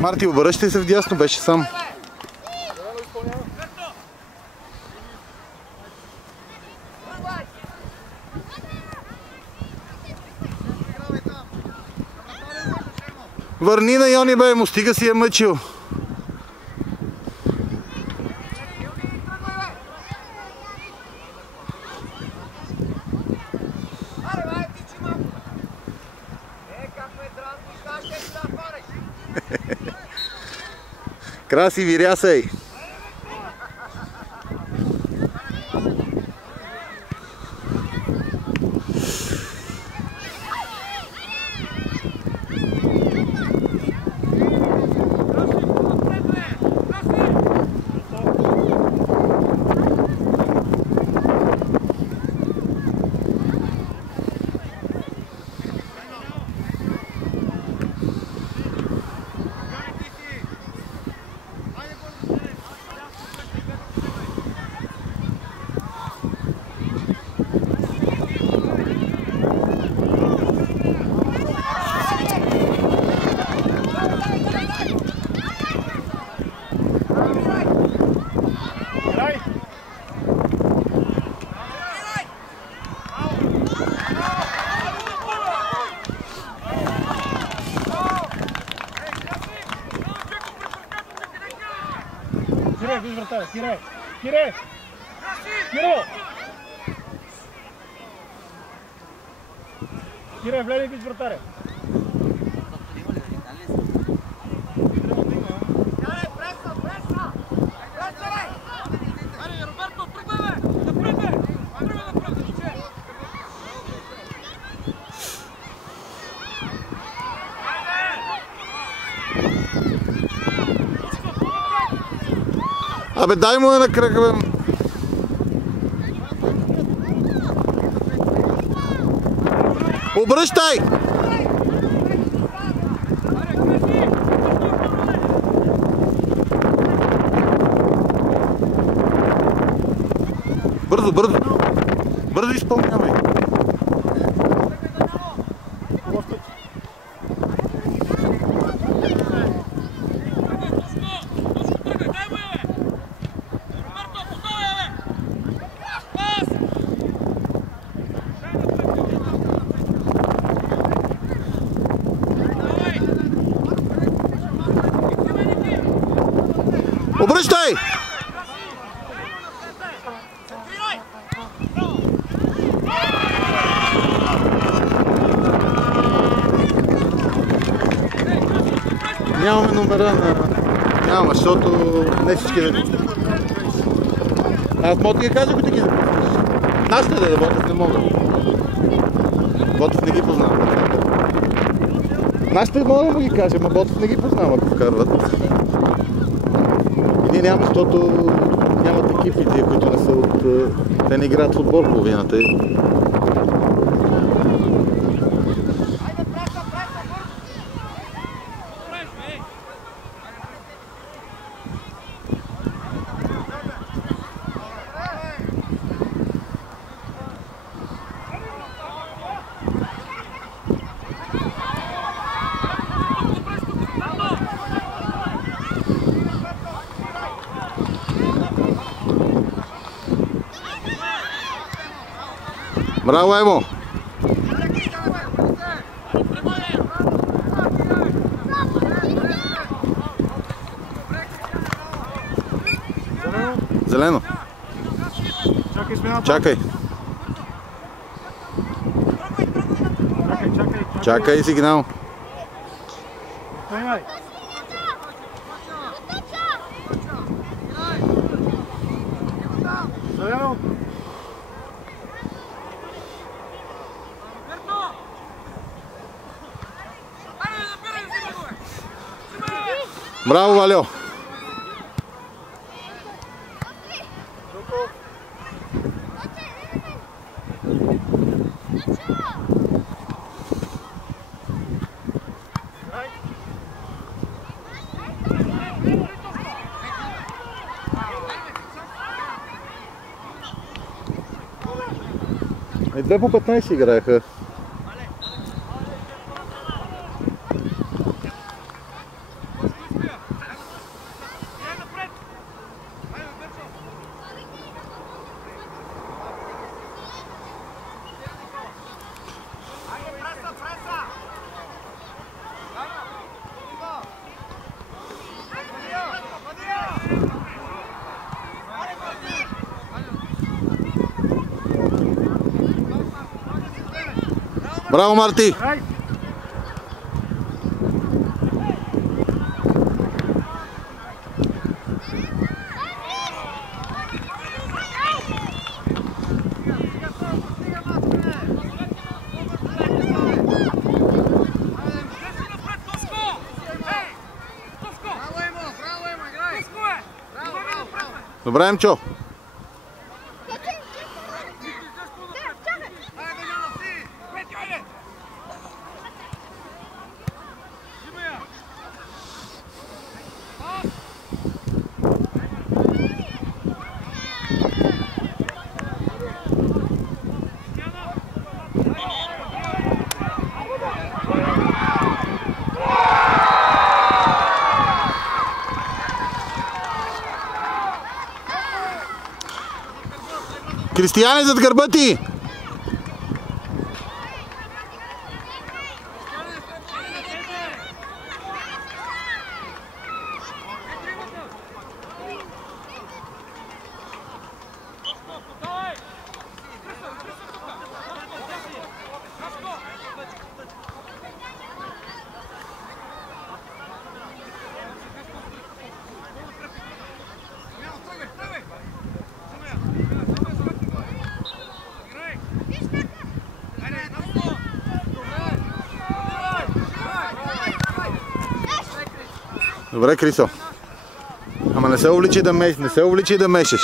Марти, обръщай се вдясно, беше сам. Върни на Йони, бе, му стига си е мъчил. Краси, вирясай! Кире, виж врата, Кире! Кире! Киро! Кире, влезе виж вратаря! Абе, дай му на кръга, бе. Обръщай! Бързо, бързо! Бързо изпълнявай! Обръщай! Нямаме номера на... Няма, защото не всички да... Аз мога да ги кажа, ако ти ги записваш. Нашите да Ботев не могат. Ботев не ги познава. Нашите мога да му ги кажа, но Ботев не ги познава, ако вкарват. И ние няма, защото нямат екипите, които не са от... Те не играят в отбор половината. Браво, Емо! Зелено! Чакай! Чакай сигнал! Зелено! Браво, Валио! И 2 по 15 играеха. Браво, Марти! Добре, Емчо. Кристияне, зад гърба ти! Добре, Крисо. Ама не се увличай да мешеш.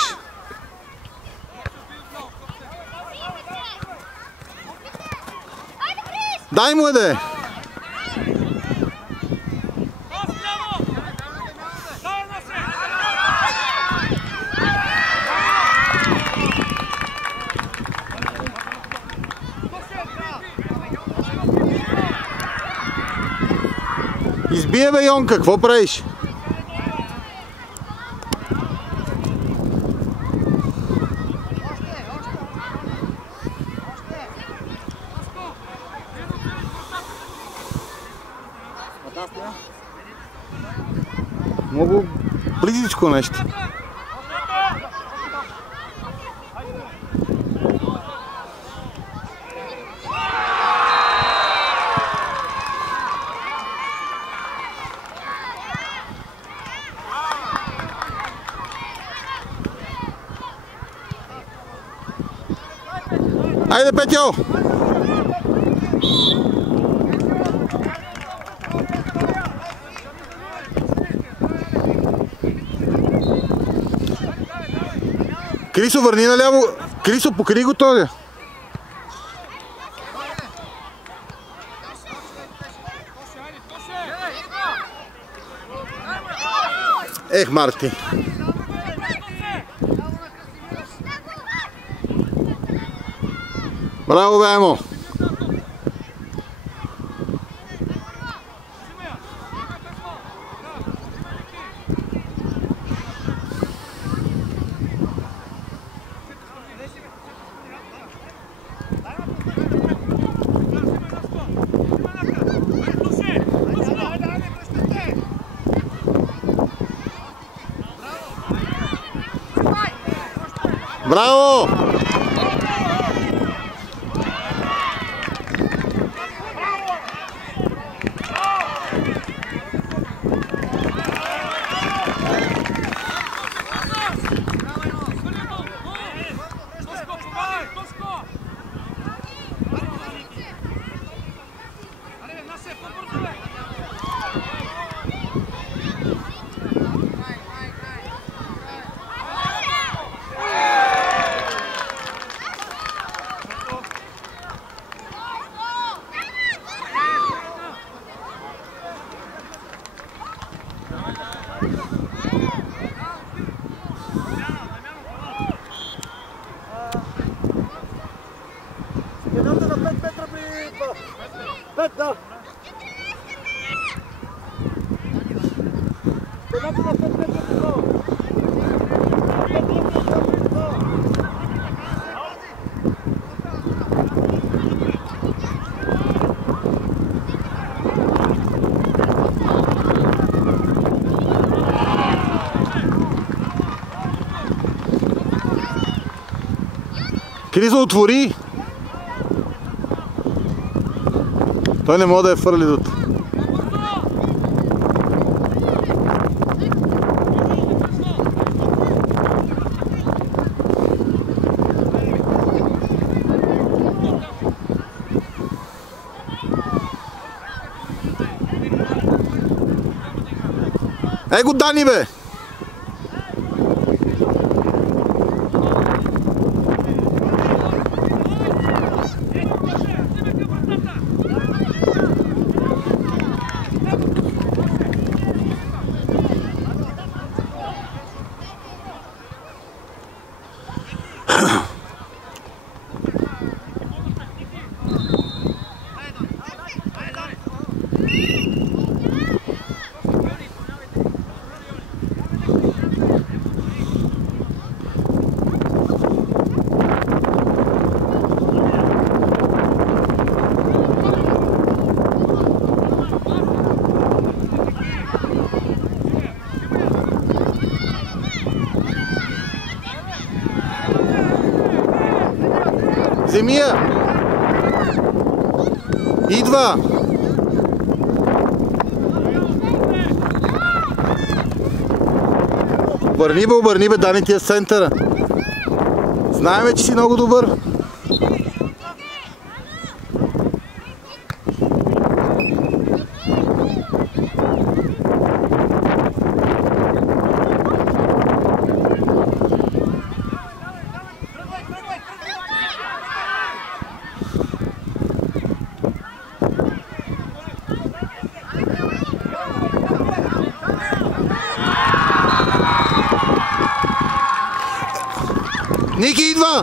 Дай му да е! Избие, бе, Йонка, какво правиш? Много близичко нещо. Айде, Петьо! Крисо, върни наляво. Крисо, покри го този. Ех, Марти. Браво, бе, Емо! Браво! Едната на 5 метра при 5, да. Едната на 5 метра при 2. Крисо, отвори! Той не може да я фърли до тук. Ей го Дани, бе! Земия! Идва! Обърни бе, Дани, ти е центъра. Знаем, че си много добър. Ники идва!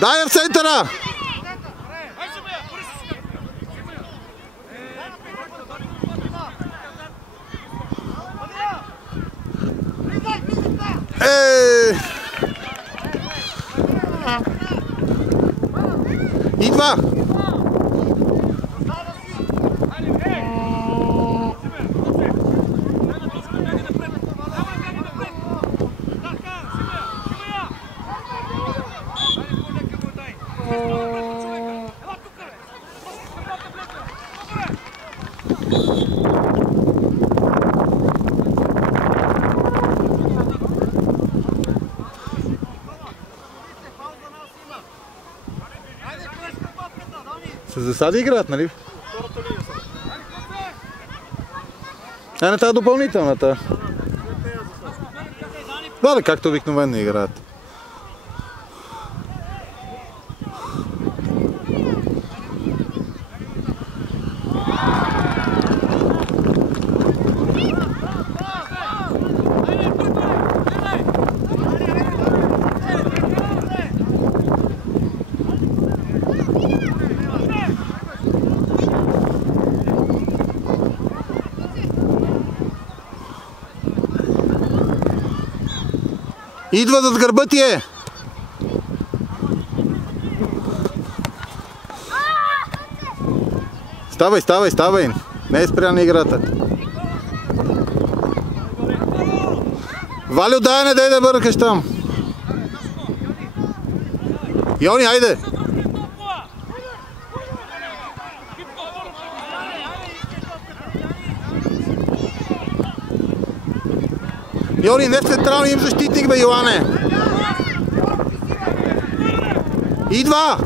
Дай я в центъра! Идва! С засади играят, нали? А не тази допълнителната. Да, както обикновено играят. Идва зад гърба ти е! Ставай! Не е спряна играта. Валю, не дай да бъркаш там. Йони, айде! Йони, не в централния им защитник, бе, Йоане! Идва!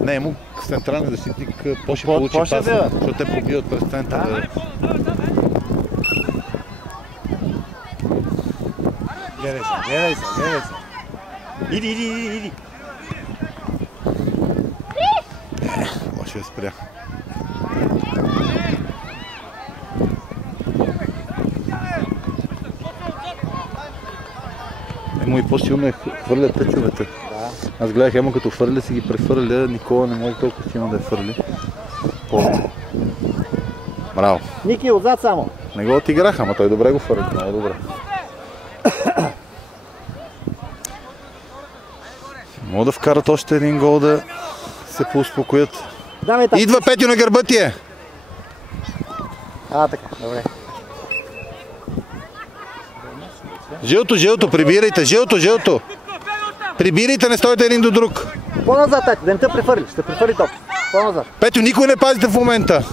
Не, му централния защитник по-ще получи паса, защото те пробиват през центъра. Гледай се. Иди. Лошо я спря. Му и по-силно хвърлят тъчовете. Аз гледах Емо като фърля, си ги прехвърля, Никола не може толкова силно да я фърли. Браво. Ники, отзад само. Не го отиграха, ама той добре го фърли, много добре. Мога да вкарат още един гол да се поуспокоят. Идва Петю на гърба ти е! Така, добре. Жилто, прибирайте, жилто! Прибирайте, не стойте един до друг. По-назад, Петю, да не те прехвърли, ще прехвърли топ. По-назад. Петю, никой не пазите в момента.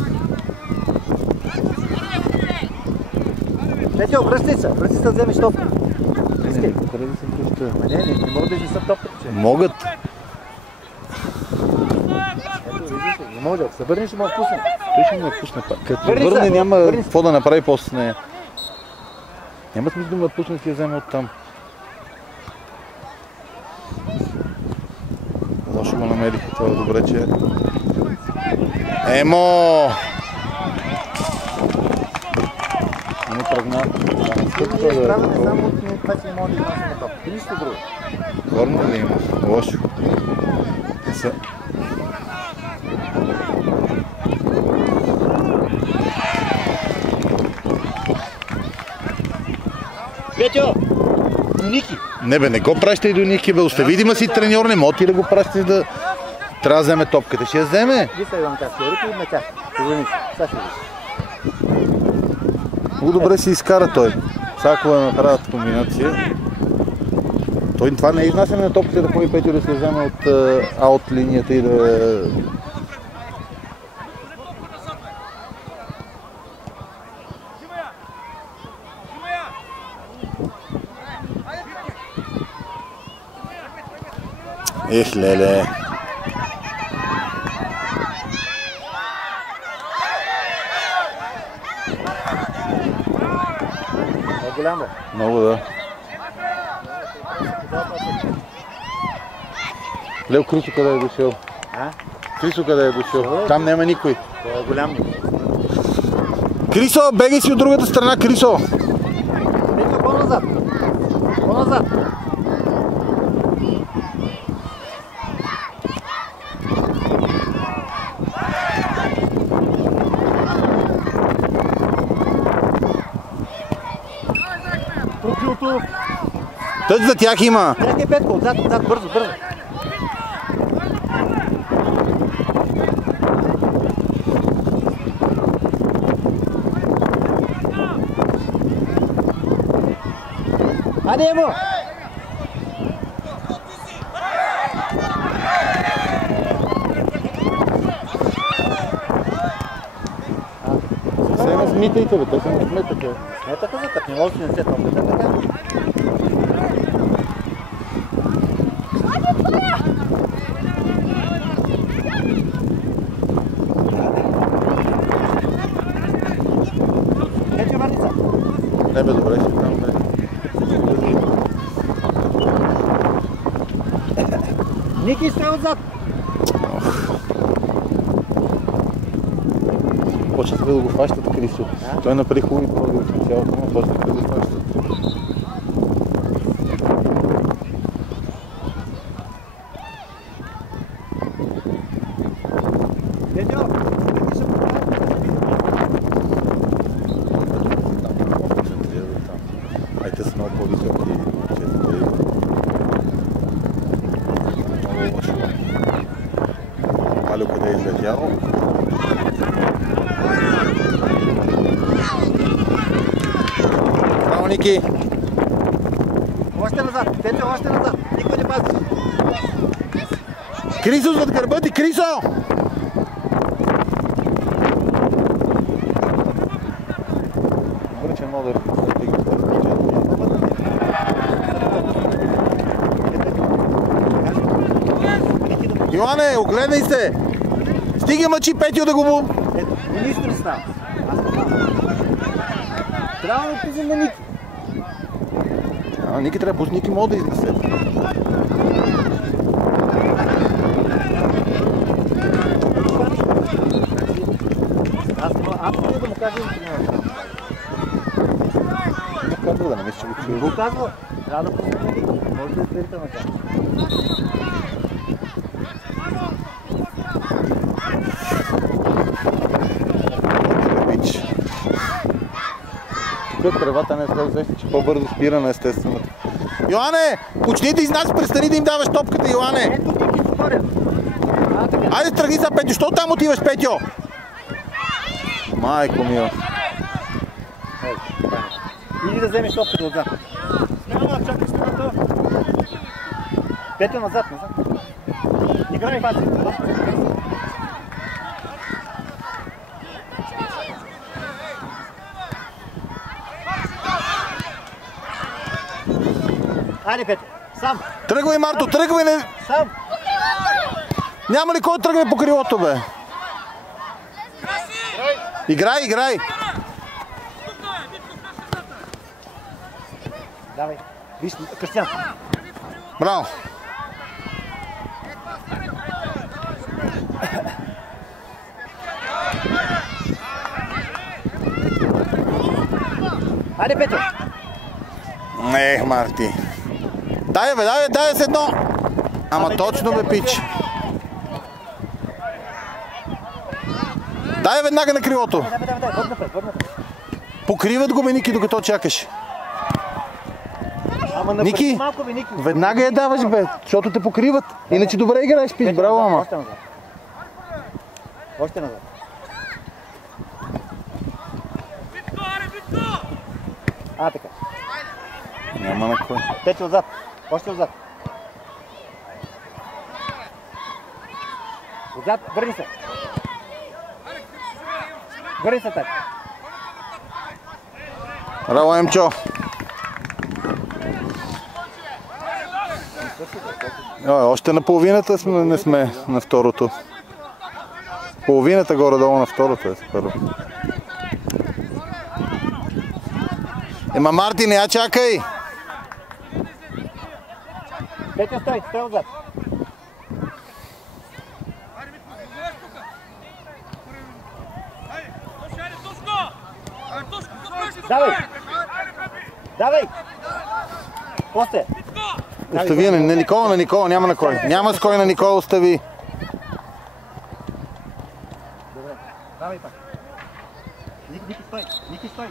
Петю, връщай се да вземеш топка. Не могат да изнесат топката. Могат. Не може, ако се върнеш, ще му отпусне. Той ще му отпусне пак. Като върне, няма какво да направи после с нея. Няма смисъл да му отпусне, си я вземе оттам. Лошо го намерих, това е добре, че... Емо! Не тръгна. Изправяне само от това, че не може да изнасяме топ. Нищо друго. Корно ли има? Лошо. Петю! Ники! Не бе, не го пращай до Ники, бе. Остави да си треньор, не мога ти да го пращаш да... Трябва да вземе топката. Ще я вземе. Виса на тях, руки на тях. Много добре си изкара той. Всяко да направят комбинация. Той това не е изнасяне на топката да ходи Петю да се вземе от аут линията и да... Ех, леле! Голям бе. Много да. Лео, Крисо къде е дошъл? Крисо къде е дошъл? Там няма никой. Това е голям никой. Крисо, бегай си от другата страна, Крисо! Нека по-назад. По-назад. Тъч за тях има! Чакай, Петко, отзад, бързо. Айде, Емо! Се не смитайте, бе, те се не сметаха. Сметаха за като не може да не се топката, така. Ето върница. Не бе, добре, ще там бе. Ники, стой отзад. Почнаха да го фащат Крисо. Той направи хубави проби от началото, но почнаха да го фащат. Айде са много по-високи. Много лошо. Алю къде е излетял? Браво, Ники! Още назад, Петю, още назад. Никой не пази. Крисо зад гърба ти, Крисо! Добре, че мога да стига това Йоане, огледай се! Стига мъчи Петю да го... Ето, нищо не става. Трябва да пизим на Ники. Ники трябва пусни, Ники мога да изнесе. Аз не да му кажа Не казва да не мисля, че го чуя. го казва. Трябва да пусне на Ники. Може да е предите на тях. Тук тревата не е след, че по-бързо спира на естествената. Йоане! Почни да изнася, престани да им даваш топката, Йоане! Айде тръгни за Петю, що там отиваш, Петю? Майко мила. Иди да вземеш топката отзад. Смяна, чакай смяната. Петю назад. Играй паси. Айде, Петю, сам. Тръгвай, Марто, тръгвай! Сам. Няма ли кой тръгне по крилото, бе? Играй! Давай. Виж, Кристиан. Браво! Айде, Петю. Марти. Дай с едно! Ама точно, бе, пич. Дай веднага на крилото. Давай, върна. Покриват го, бе, Ники, докато чакаш. Ама Ники, малко, бе, Ники. веднага я даваш, бе, защото те покриват. Иначе добре играеш, пич, браво, ама. Още назад. Така. Няма на кой. Петю отзад. Още отзад. Отзад, върни се. Върни се така. Браво, Емчо. Още на половината не сме на второто. Половината горе-долу на второто е първо. Ема, Марти, не я чакай! Петю, стой отзад. Давай! После! Остави на Никола, няма на кой. Няма с кой на Никола, остави. Добре, давай пак. Ники, стой.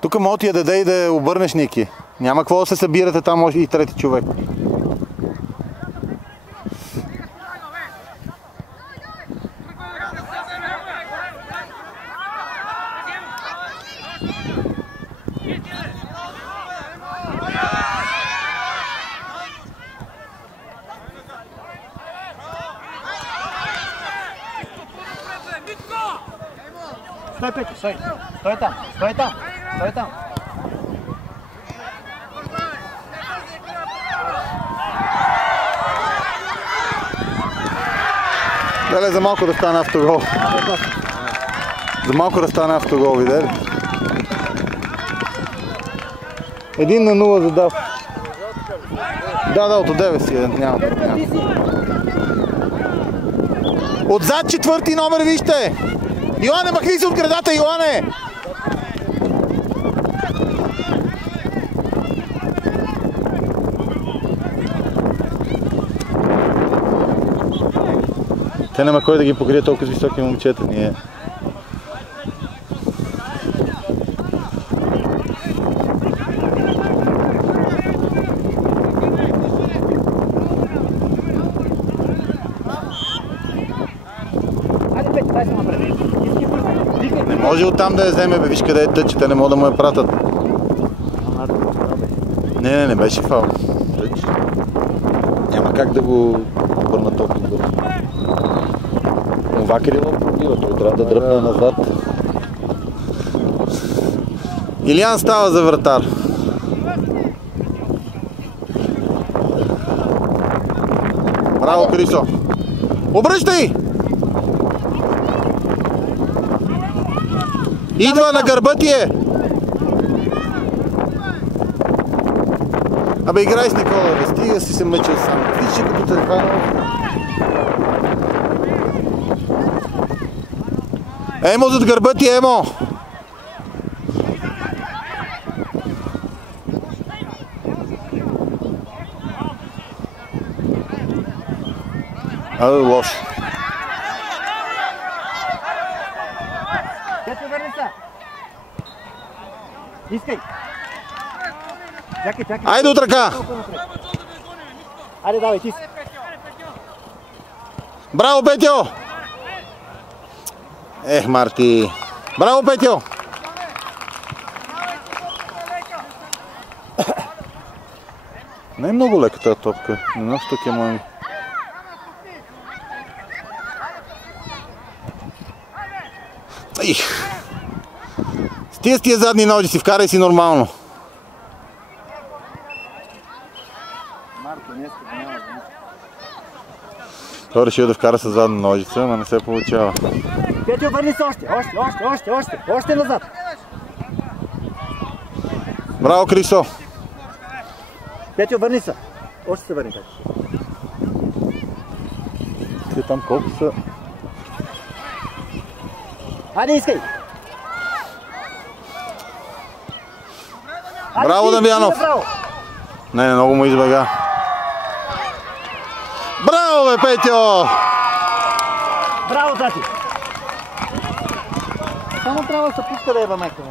Тук мога ти я даде и да обърнеш, Ники. Няма какво да се събирате там, може и трети човек. Стой, Петю, стой. Стой там. Дале, за малко да стане автогол. Видели? 1-0 за Дав. Да, от 9 си, няма. Отзад четвърти номер, вижте! Йоане, махни се от градата, Йоане! Те няма кой да ги покрие толкова с високи момчета. Ние. Не може оттам да я вземе, бе. Виж къде е тъч, те не могат да му я пратят. Не беше фаул. Тъч. Няма как да го върна толкова бързо. Това крило пробива, той трябва да дръпне назад. Илиян става за вратар. Браво, Крисо! Обръщай! Идва на гърба ти е! Абе, играй с Никола, бе, стига си се мъчил сам. Виж, че като те хвана. Емо зад гърба ти, Емо! Лошо. Чакай. Айде от ръка! Айде, давай, ти си. Браво, Петьо! Ех, Марти! Браво, Петьо! Не е много лека тази топка. Не знам, що е мами. С тия задни ноги си, вкарай си нормално. Той решил да вкара с задна ножица, но не се получава. Петьо, върни се още назад. Браво, Крисо! Петьо, върни се. Още се върни, Петьо. Те там колко са? Айде, искай! Браво, Дамянов! Не, много му избега. Браво, бе, Петьо! Браво, тати! Само трябва да се пуска да еба майка му.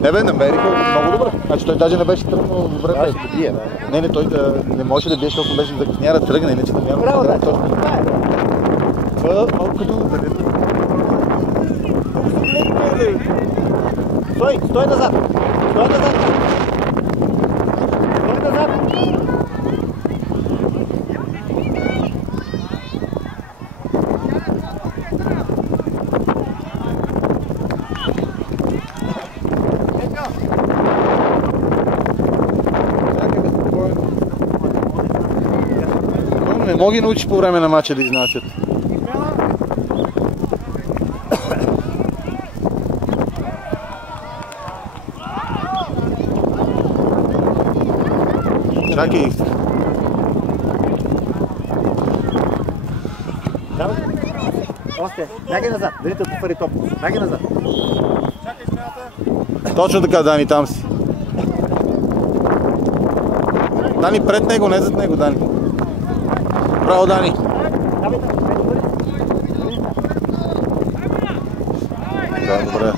Не бе, намериха много добре. Значи той даже не беше тръгнал добре. Да, ще бие, да. Не, той не може да бие, защото беше закъсня да тръгне, иначе да няма. Браво, да. Това е малко като да. Стой назад! Стой назад! Не мога ги научиш по време на мача да изнасят. Чакай. Още. Бягай назад. Дали те отвори топ. Бягай назад. Точно така, Дани, там си. Дани, пред него, не зад него, Дани. Браво, Дани. Да, добре.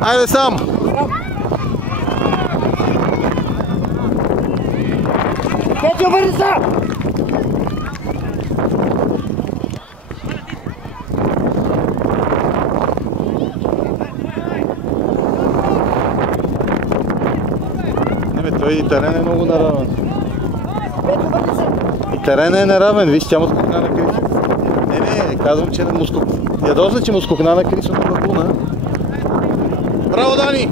Айде сам! Петьо, върни се! Той и терен е много неравен. Петьо, върни се! И терен е неравен, виж, тя му скокна на Крисо. Не, казвам, че му скокна. Ядосна, че му скокна на Крисо на върхуна. Браво, Дани!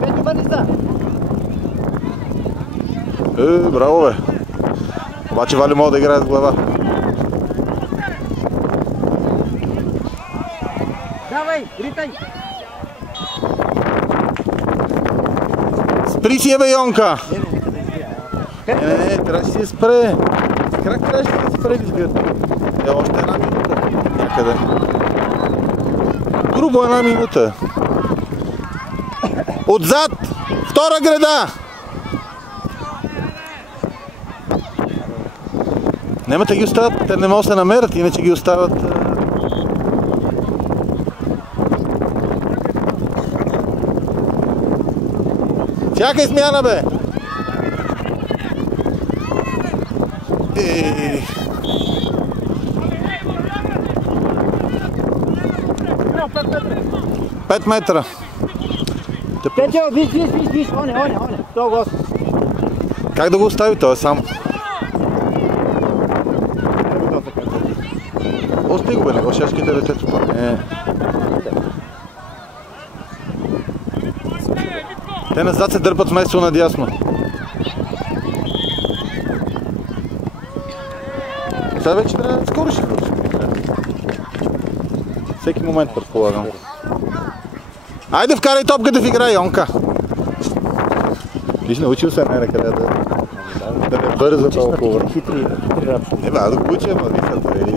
Петьо, върни се! Браво, бе! Обаче Вали мога да играе с глава. Давай, ритай! Спри си, бе, Йонка! Не, трябва да си спре. Как трябваше да се спре, изгледа? Още една минута. Някъде. Грубо една минута. Отзад! Втора града! Нема да ги остават, те не могат да се намерят, иначе ги остават... Чакай смяна, бе! Пет метра. Петьо, виж, оне, то гост. Как да го остави той сам? Остай го, бе, не го шашките детето. Те назад се дърпат вместо надясно. Сега вече трябва скоро ще върши. Всеки момент, предполагам. Айде вкарай топката в игра, Йонка! Виж, научил се най-накрая да не бърза толкова. Хитри рапси. Не, да го уча, ама виждате.